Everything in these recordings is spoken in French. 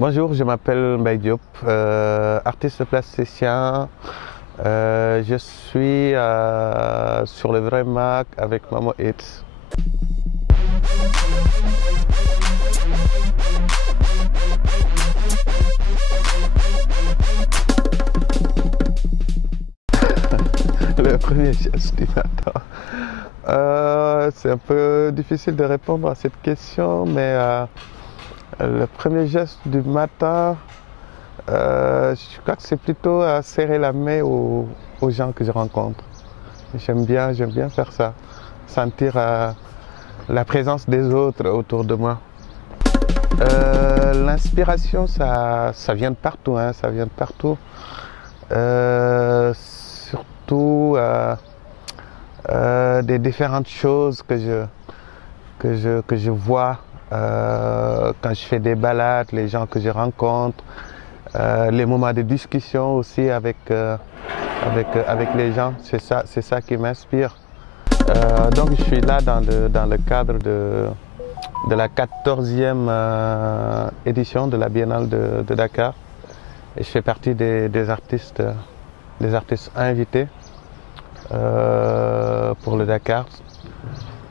Bonjour, je m'appelle Mbaye Diop, artiste plasticien. Je suis sur le vrai Mac avec Mamo Hits. Le premier geste du matin. C'est un peu difficile de répondre à cette question, mais le premier geste du matin, je crois que c'est plutôt à serrer la main aux gens que je rencontre. J'aime bien faire ça, sentir la présence des autres autour de moi. L'inspiration, ça vient de partout, hein, ça vient de partout. Surtout des différentes choses que je vois quand je fais des balades, les gens que je rencontre, les moments de discussion aussi avec les gens, c'est ça qui m'inspire. Donc je suis là dans le cadre de la 14e édition de la Biennale de Dakar. Et je fais partie des artistes invités pour le Dakar.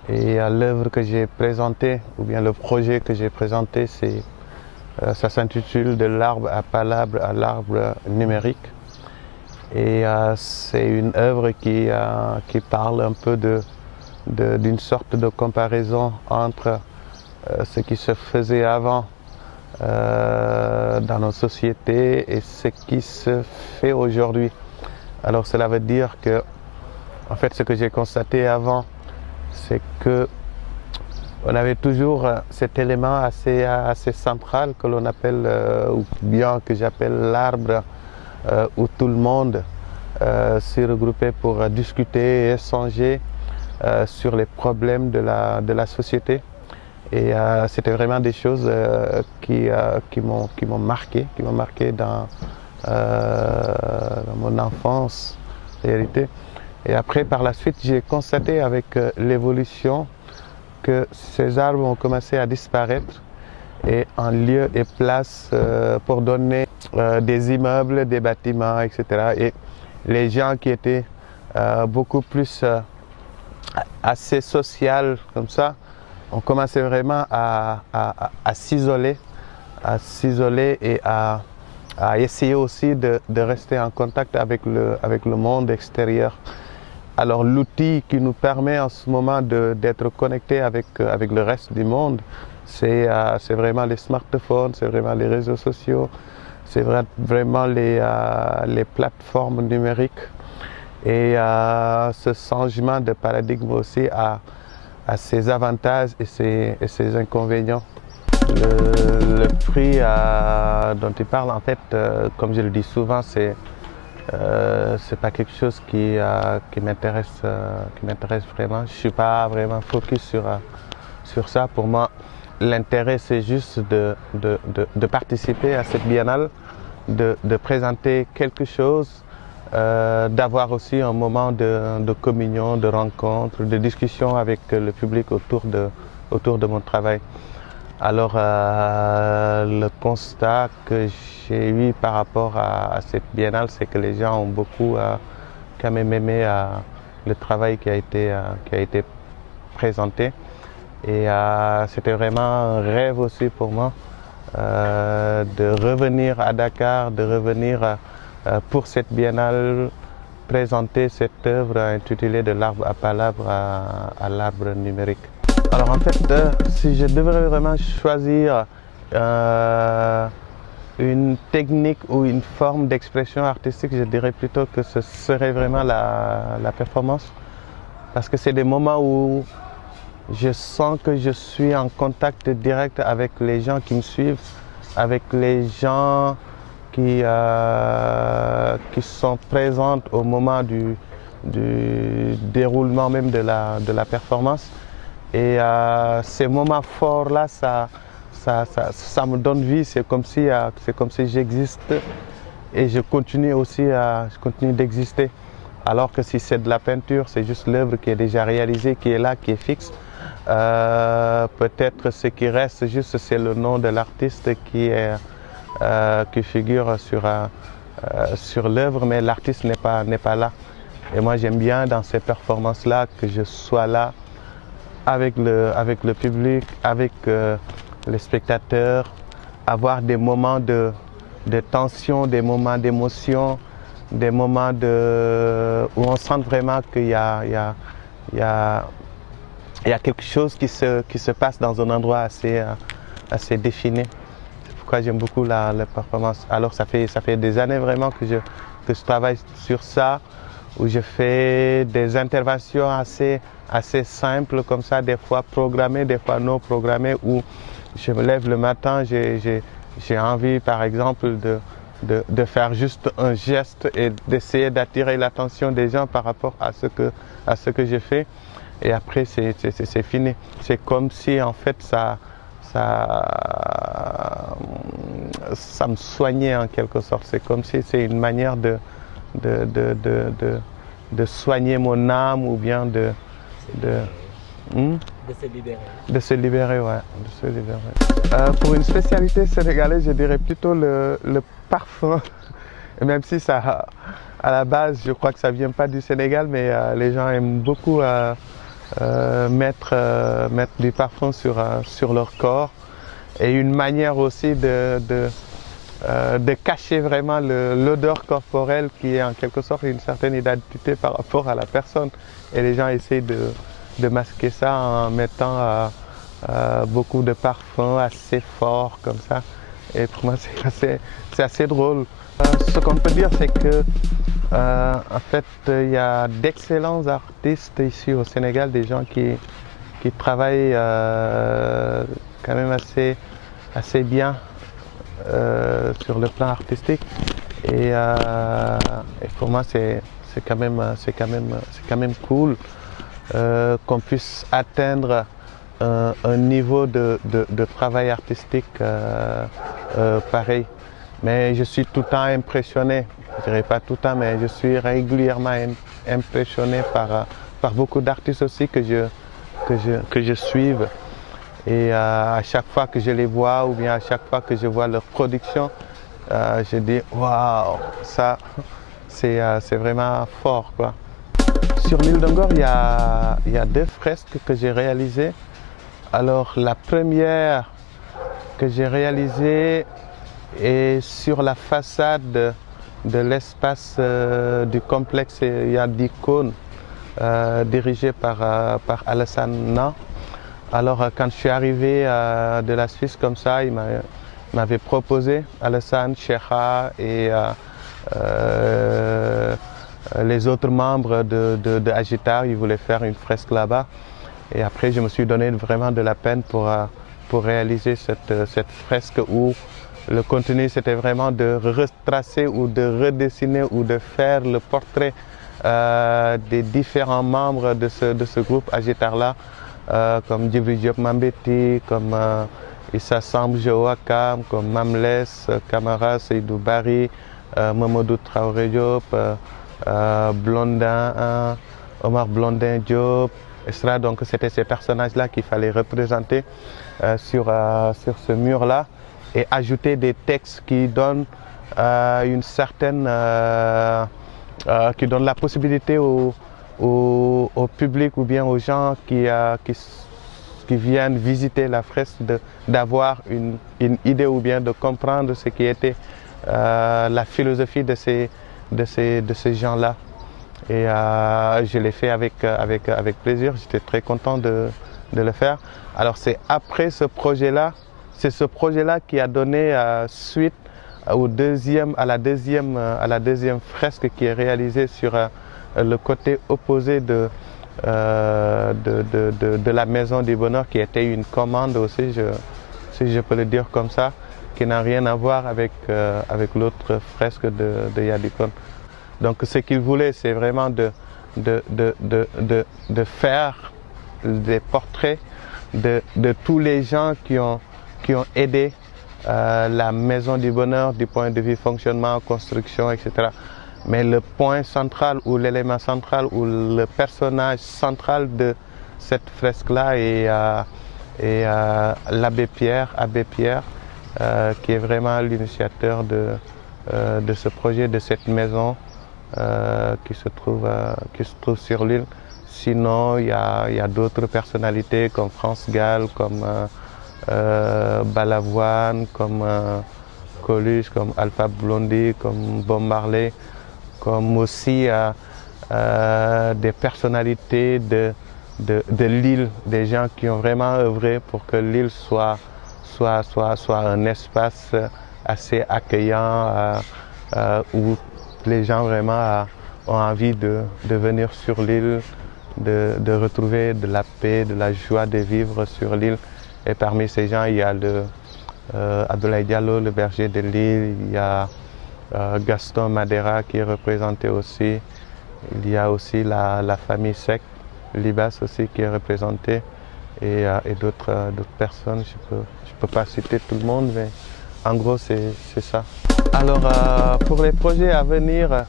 Et l'œuvre que j'ai présentée, ou bien le projet que j'ai présenté, ça s'intitule De l'arbre à palabre à l'arbre numérique. Et c'est une œuvre qui parle un peu d'une sorte de comparaison entre ce qui se faisait avant dans nos sociétés et ce qui se fait aujourd'hui. Alors cela veut dire que, en fait, ce que j'ai constaté avant, c'est que on avait toujours cet élément assez central que l'on appelle, ou bien que j'appelle l'arbre, où tout le monde s'est regroupé pour discuter et échanger sur les problèmes de la société. Et c'était vraiment des choses qui m'ont marqué dans mon enfance, en réalité. Et après, par la suite, j'ai constaté avec l'évolution que ces arbres ont commencé à disparaître et en lieu et place pour donner des immeubles, des bâtiments, etc. Et les gens qui étaient beaucoup plus assez social comme ça, on commençait vraiment à s'isoler et à essayer aussi de rester en contact avec le monde extérieur. Alors l'outil qui nous permet en ce moment d'être connectés avec le reste du monde, c'est vraiment les smartphones, c'est vraiment les réseaux sociaux, c'est vraiment les plateformes numériques. Et ce changement de paradigme aussi a ses avantages et ses inconvénients. Le prix dont tu parles, en fait, comme je le dis souvent, c'est pas quelque chose qui m'intéresse vraiment. Je suis pas vraiment focus sur ça. Pour moi, l'intérêt, c'est juste de participer à cette biennale, de présenter quelque chose, d'avoir aussi un moment de communion, de rencontre, de discussion avec le public autour de mon travail. Alors, le constat que j'ai eu par rapport à cette biennale, c'est que les gens ont beaucoup quand même aimé le travail qui a été présenté. Et c'était vraiment un rêve aussi pour moi de revenir à Dakar, de revenir pour cette biennale, présenter cette œuvre intitulée De l'arbre à palabre à l'arbre numérique. Alors en fait, si je devrais vraiment choisir une technique ou une forme d'expression artistique, je dirais plutôt que ce serait vraiment la performance. Parce que c'est des moments où je sens que je suis en contact direct avec les gens qui me suivent, avec les gens qui sont présents au moment du déroulement même de la performance. Et ces moments forts-là, ça me donne vie, c'est comme si j'existe et je continue d'exister. Alors que si c'est de la peinture, c'est juste l'œuvre qui est déjà réalisée, qui est là, qui est fixe. Peut-être ce qui reste juste, c'est le nom de l'artiste qui est qui figurent sur l'œuvre, mais l'artiste n'est pas là. Et moi, j'aime bien dans ces performances-là que je sois là avec le public, avec les spectateurs, avoir des moments de tension, des moments d'émotion, des moments où on sent vraiment qu'il y a quelque chose qui se passe dans un endroit assez défini. C'est pourquoi j'aime beaucoup la performance. Alors ça fait des années vraiment que je travaille sur ça, où je fais des interventions assez simples comme ça, des fois programmées, des fois non programmées, où je me lève le matin, j'ai envie par exemple de faire juste un geste et d'essayer d'attirer l'attention des gens par rapport à ce que je fais. Et après, c'est fini. C'est comme si, en fait, ça me soignait en quelque sorte. C'est comme si c'est une manière de soigner mon âme ou bien de se libérer. De se libérer, ouais. De se libérer. Pour une spécialité sénégalaise, je dirais plutôt le parfum. Et même si ça, à la base, je crois que ça ne vient pas du Sénégal, mais les gens aiment beaucoup mettre du parfum sur leur corps. Et une manière aussi de cacher vraiment l'odeur corporelle qui est en quelque sorte une certaine identité par rapport à la personne. Et les gens essayent de masquer ça en mettant beaucoup de parfums assez forts comme ça. Et pour moi, c'est assez drôle. Ce qu'on peut dire, c'est que en fait, il y a d'excellents artistes ici au Sénégal, des gens qui travaillent quand même assez bien sur le plan artistique. Et pour moi, c'est quand même cool qu'on puisse atteindre un niveau de travail artistique pareil. Mais je suis tout le temps impressionné, je dirais pas tout le temps, mais je suis régulièrement impressionné par beaucoup d'artistes aussi que je suive. Et à chaque fois que je les vois ou bien à chaque fois que je vois leur production, je dis waouh, ça c'est vraiment fort, quoi. Sur l'île d'Angor, il y a 2 fresques que j'ai réalisées. Alors la première que j'ai réalisée est sur la façade de l'espace du complexe Yad Ikon, dirigé par Alassane Na. Alors quand je suis arrivé de la Suisse comme ça, il m'avait proposé, Alassane, Cheikha et les autres membres de Agitar, ils voulaient faire une fresque là-bas. Et après, je me suis donné vraiment de la peine pour réaliser cette fresque où le contenu, c'était vraiment de retracer ou de redessiner ou de faire le portrait des différents membres de ce groupe Agitar-là, comme Djibril Diop Mambéty, comme Issa Samb Joakam, comme Mamles, Kamara Seydou Bari, Mamadou Traoré Diop, Blondin, Omar Blondin Diop, etc. Donc c'était ces personnages-là qu'il fallait représenter sur ce mur-là et ajouter des textes qui donnent une certaine, qui donnent la possibilité au public ou bien aux gens qui viennent visiter la fresque d'avoir une idée ou bien de comprendre ce qui était la philosophie de ces gens-là. Et je l'ai fait avec plaisir, j'étais très content de le faire. Alors c'est après ce projet-là, c'est ce projet-là qui a donné suite à la deuxième fresque qui est réalisée sur le côté opposé de la Maison du Bonheur, qui était une commande aussi, si je peux le dire comme ça, qui n'a rien à voir avec l'autre fresque de Yad Ikon. Donc ce qu'il voulait, c'est vraiment de faire des portraits de tous les gens qui ont aidé la Maison du Bonheur du point de vue fonctionnement, construction, etc. Mais le point central ou l'élément central ou le personnage central de cette fresque-là est l'abbé Pierre, qui est vraiment l'initiateur de ce projet, de cette maison qui se trouve sur l'île. Sinon, il y a d'autres personnalités comme France Gall, comme Balavoine, comme Coluche, comme Alpha Blondy, comme Bob Marley, comme aussi des personnalités de l'île, des gens qui ont vraiment œuvré pour que l'île soit un espace assez accueillant où les gens vraiment ont envie de venir sur l'île, de retrouver de la paix, de la joie de vivre sur l'île. Et parmi ces gens, il y a Abdoulaye Diallo, le berger de l'île, il y a Gaston Madera qui est représenté aussi, il y a aussi la famille Seck, Libas aussi qui est représentée, et d'autres personnes. Je peux pas citer tout le monde, mais en gros c'est ça. Alors pour les projets à venir,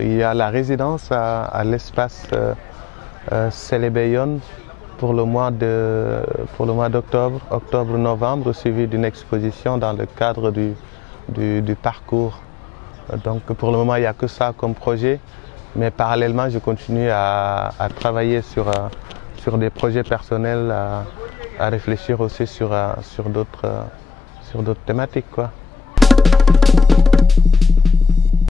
il y a la résidence à l'espace Célébéyon pour le mois d'octobre, octobre-novembre, suivi d'une exposition dans le cadre du parcours. Donc pour le moment, il n'y a que ça comme projet, mais parallèlement, je continue à travailler sur des projets personnels, à réfléchir aussi sur d'autres thématiques, quoi.